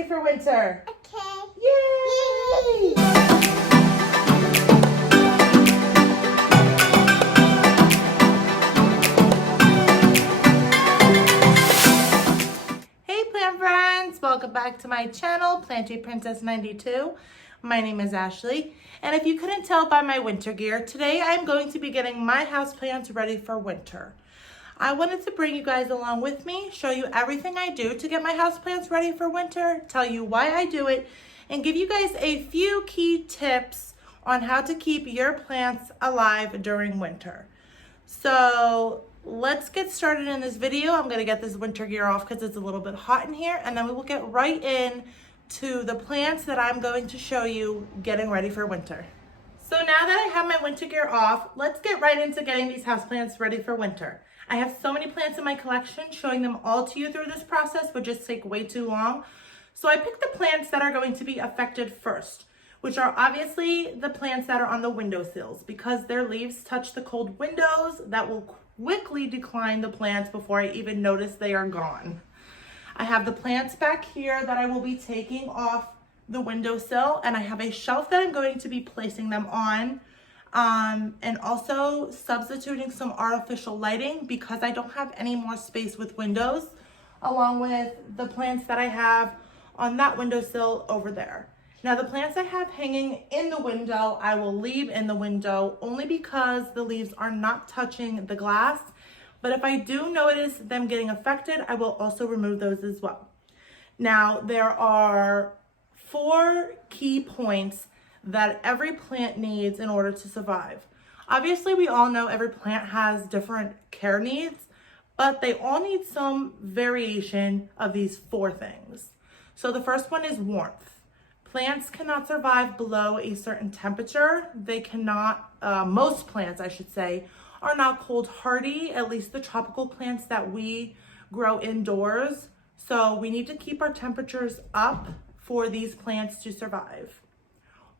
ready for winter? Okay. Yay! Hey plant friends, welcome back to my channel, Planty Princess 92. My name is Ashley, and if you couldn't tell by my winter gear, today I'm going to be getting my houseplants ready for winter. I wanted to bring you guys along with me, show you everything I do to get my houseplants ready for winter, tell you why I do it, and give you guys a few key tips on how to keep your plants alive during winter. So let's get started in this video. I'm gonna get this winter gear off because it's a little bit hot in here, and then we will get right in to the plants that I'm going to show you getting ready for winter. So now that I have my winter gear off, let's get right into getting these houseplants ready for winter. I have so many plants in my collection, showing them all to you through this process would just take way too long. So I picked the plants that are going to be affected first, which are obviously the plants that are on the windowsills, because their leaves touch the cold windows. That will quickly decline the plants before I even notice they are gone. I have the plants back here that I will be taking off the windowsill, and I have a shelf that I'm going to be placing them on, and also substituting some artificial lighting because I don't have any more space with windows, along with the plants that I have on that windowsill over there. Now the plants I have hanging in the window, I will leave in the window only because the leaves are not touching the glass. But if I do notice them getting affected, I will also remove those as well. Now there are 4 key points that every plant needs in order to survive. Obviously, we all know every plant has different care needs, but they all need some variation of these 4 things. So the first one is warmth. Plants cannot survive below a certain temperature. They cannot, most plants I should say, are not cold hardy, at least the tropical plants that we grow indoors. So we need to keep our temperatures up for these plants to survive.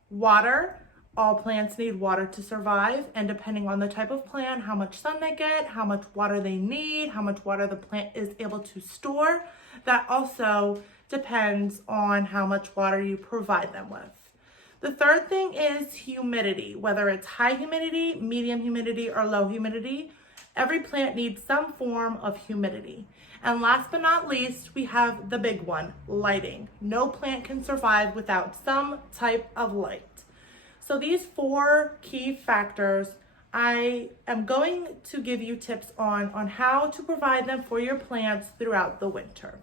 Water, all plants need water to survive, and depending on the type of plant, how much sun they get, how much water they need, how much water the plant is able to store, that also depends on how much water you provide them with. The third thing is humidity, whether it's high humidity, medium humidity, or low humidity. Every plant needs some form of humidity. And last but not least, we have the big one, lighting. No plant can survive without some type of light. So these 4 key factors, I am going to give you tips on how to provide them for your plants throughout the winter.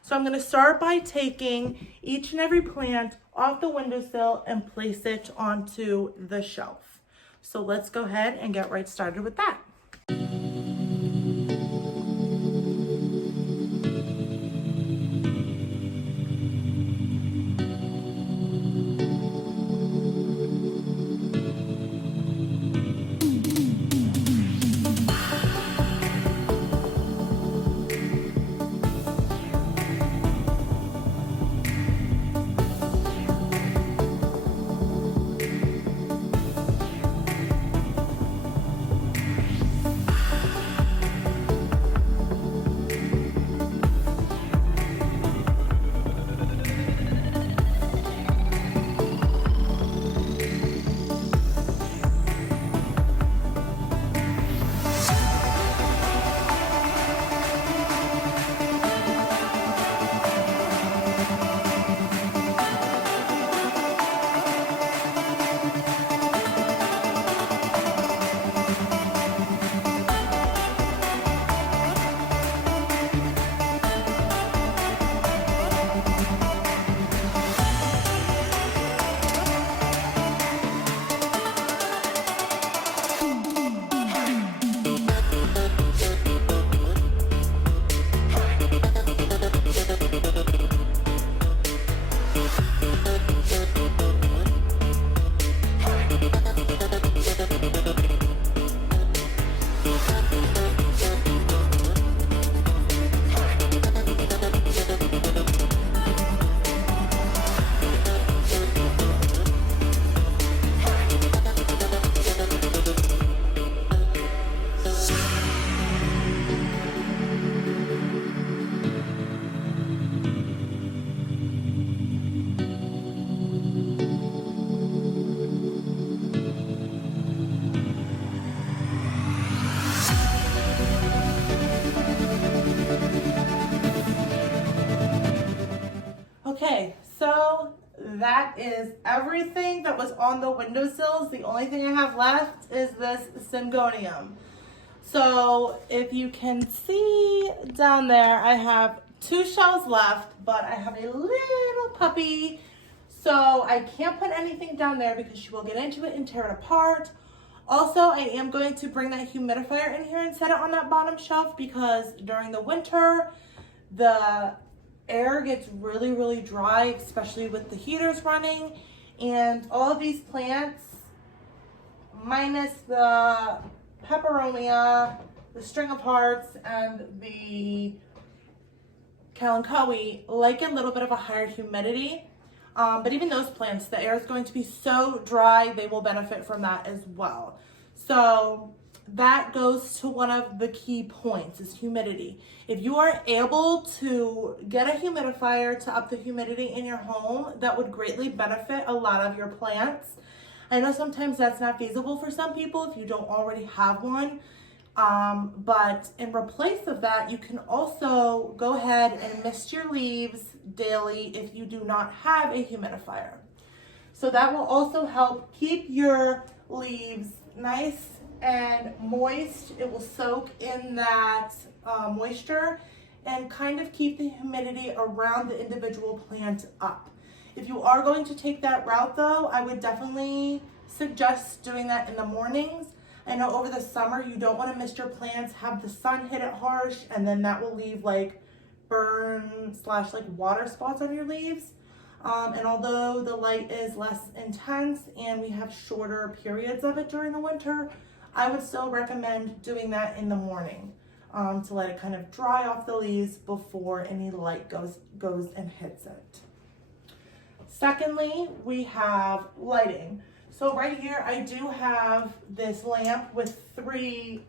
So I'm going to start by taking each and every plant off the windowsill and place it onto the shelf. So let's go ahead and get right started with that. So that is everything that was on the windowsills. The only thing I have left is this Syngonium. So if you can see down there, I have 2 shelves left, but I have a little puppy. So I can't put anything down there because she will get into it and tear it apart. Also, I am going to bring that humidifier in here and set it on that bottom shelf because during the winter, the air gets really, really dry, especially with the heaters running. And all of these plants, minus the peperomia, the string of hearts, and the kalanchoe, like a little bit of a higher humidity. But even those plants, the air is going to be so dry, they will benefit from that as well. So that goes to one of the key points, is humidity. If you are able to get a humidifier to up the humidity in your home, that would greatly benefit a lot of your plants. I know sometimes that's not feasible for some people if you don't already have one. But in replace of that, you can also go ahead and mist your leaves daily if you do not have a humidifier. So that will also help keep your leaves nice and moist. It will soak in that moisture and kind of keep the humidity around the individual plant up. If you are going to take that route though, I would definitely suggest doing that in the mornings. I know over the summer you don't want to mist your plants, have the sun hit it harsh, and then that will leave like burn / like water spots on your leaves. And although the light is less intense and we have shorter periods of it during the winter, I would still recommend doing that in the morning to let it kind of dry off the leaves before any light goes and hits it. Secondly, we have lighting. So right here, I do have this lamp with 3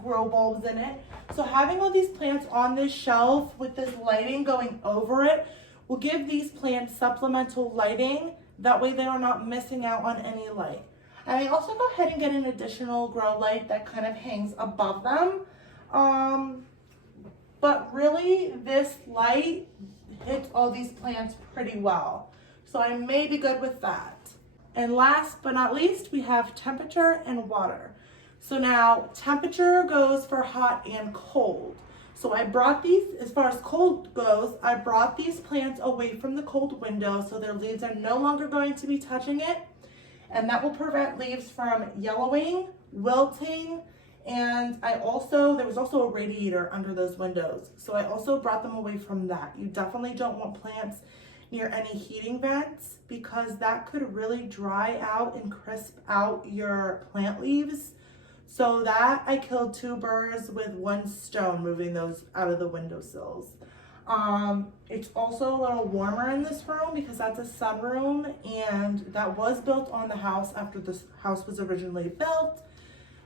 grow bulbs in it. So having all these plants on this shelf with this lighting going over it will give these plants supplemental lighting. That way they are not missing out on any light. I may also go ahead and get an additional grow light that kind of hangs above them. But really this light hits all these plants pretty well. So I may be good with that. And last but not least, we have temperature and water. So now temperature goes for hot and cold. So I brought these, as far as cold goes, I brought these plants away from the cold window so their leaves are no longer going to be touching it. And that will prevent leaves from yellowing, wilting, and there was also a radiator under those windows. So I also brought them away from that. You definitely don't want plants near any heating vents because that could really dry out and crisp out your plant leaves. So that I killed 2 birds with 1 stone, moving those out of the windowsills. It's also a little warmer in this room because that's a sunroom, and that was built on the house after this house was originally built.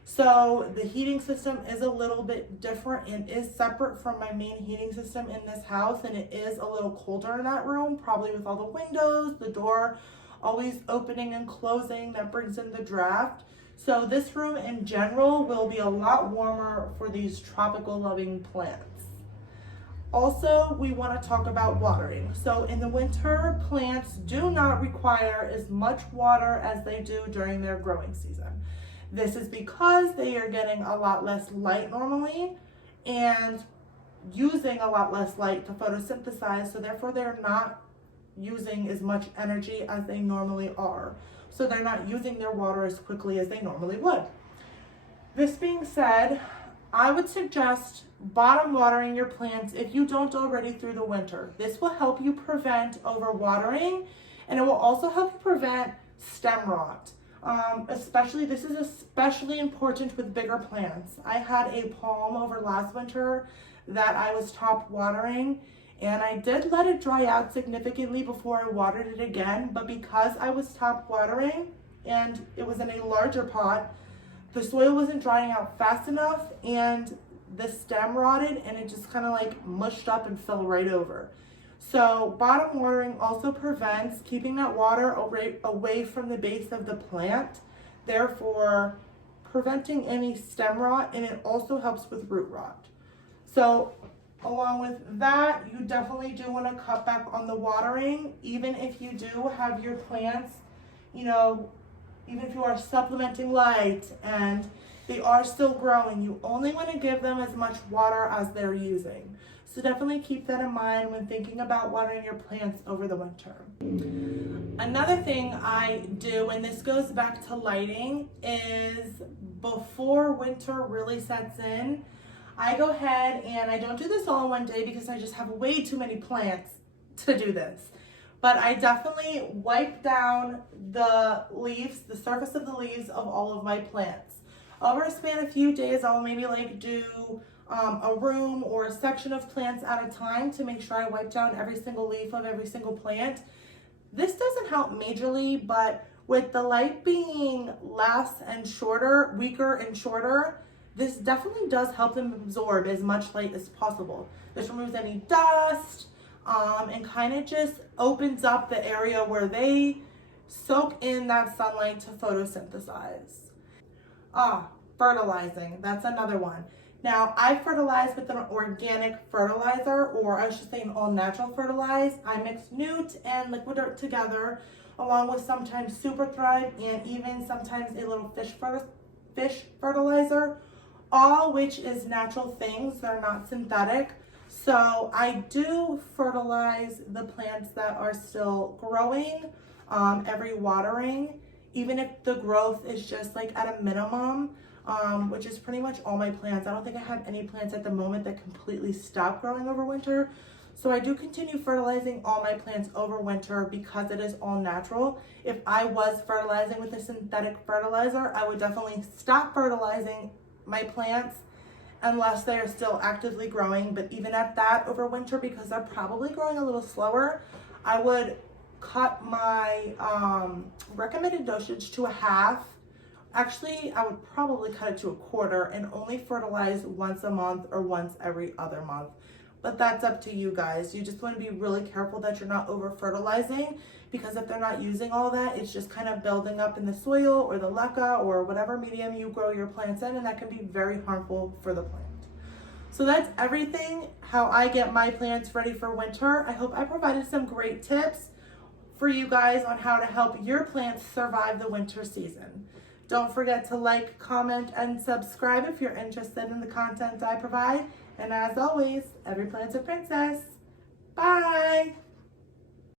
So the heating system is a little bit different and is separate from my main heating system in this house, and it is a little colder in that room, probably with all the windows, the door always opening and closing, that brings in the draft. So this room in general will be a lot warmer for these tropical loving plants. Also, we want to talk about watering. So in the winter, plants do not require as much water as they do during their growing season. This is because they are getting a lot less light normally and using a lot less light to photosynthesize, so therefore they're not using as much energy as they normally are. So they're not using their water as quickly as they normally would. This being said, I would suggest bottom watering your plants if you don't already through the winter. This will help you prevent overwatering, and it will also help you prevent stem rot. This is especially important with bigger plants. I had a palm over last winter that I was top watering, and I did let it dry out significantly before I watered it again, but because I was top watering and it was in a larger pot, the soil wasn't drying out fast enough and the stem rotted and it just kind of like mushed up and fell right over. So bottom watering also prevents keeping that water away from the base of the plant, therefore preventing any stem rot, and it also helps with root rot. So Along with that, you definitely do want to cut back on the watering, even if you do have your plants, you know, even if you are supplementing light and they are still growing, you only want to give them as much water as they're using. So definitely keep that in mind when thinking about watering your plants over the winter. Another thing I do, and this goes back to lighting, is before winter really sets in, I go ahead and I don't do this all in one day because I just have way too many plants to do this. But I definitely wipe down the leaves, the surface of the leaves of all of my plants. Over a span of a few days, I'll maybe like do a room or a section of plants at a time to make sure I wipe down every single leaf of every single plant. This doesn't help majorly, but with the light being less and shorter, weaker and shorter, this definitely does help them absorb as much light as possible. This removes any dust and kind of just opens up the area where they soak in that sunlight to photosynthesize. Fertilizing, that's another one. Now, I fertilize with an organic fertilizer, or I should say an all-natural fertilize. I mix newt and liquid dirt together, along with sometimes Super Thrive and even sometimes a little fish fertilizer, all which is natural things. They're not synthetic. So I do fertilize the plants that are still growing every watering, even if the growth is just like at a minimum. Which is pretty much all my plants. I don't think I have any plants at the moment that completely stop growing over winter. So I do continue fertilizing all my plants over winter because it is all natural. If I was fertilizing with a synthetic fertilizer, I would definitely stop fertilizing my plants unless they are still actively growing. But even at that over winter, because they're probably growing a little slower, I would cut my recommended dosage to a half. Actually, I would probably cut it to a quarter and only fertilize once a month or once every other month. But that's up to you guys. You just want to be really careful that you're not over fertilizing, because if they're not using all that, it's just kind of building up in the soil or the leca or whatever medium you grow your plants in, and that can be very harmful for the plant. So that's everything, how I get my plants ready for winter. I hope I provided some great tips for you guys on how to help your plants survive the winter season. Don't forget to like, comment, and subscribe if you're interested in the content I provide. And as always, every plant's a princess. Bye!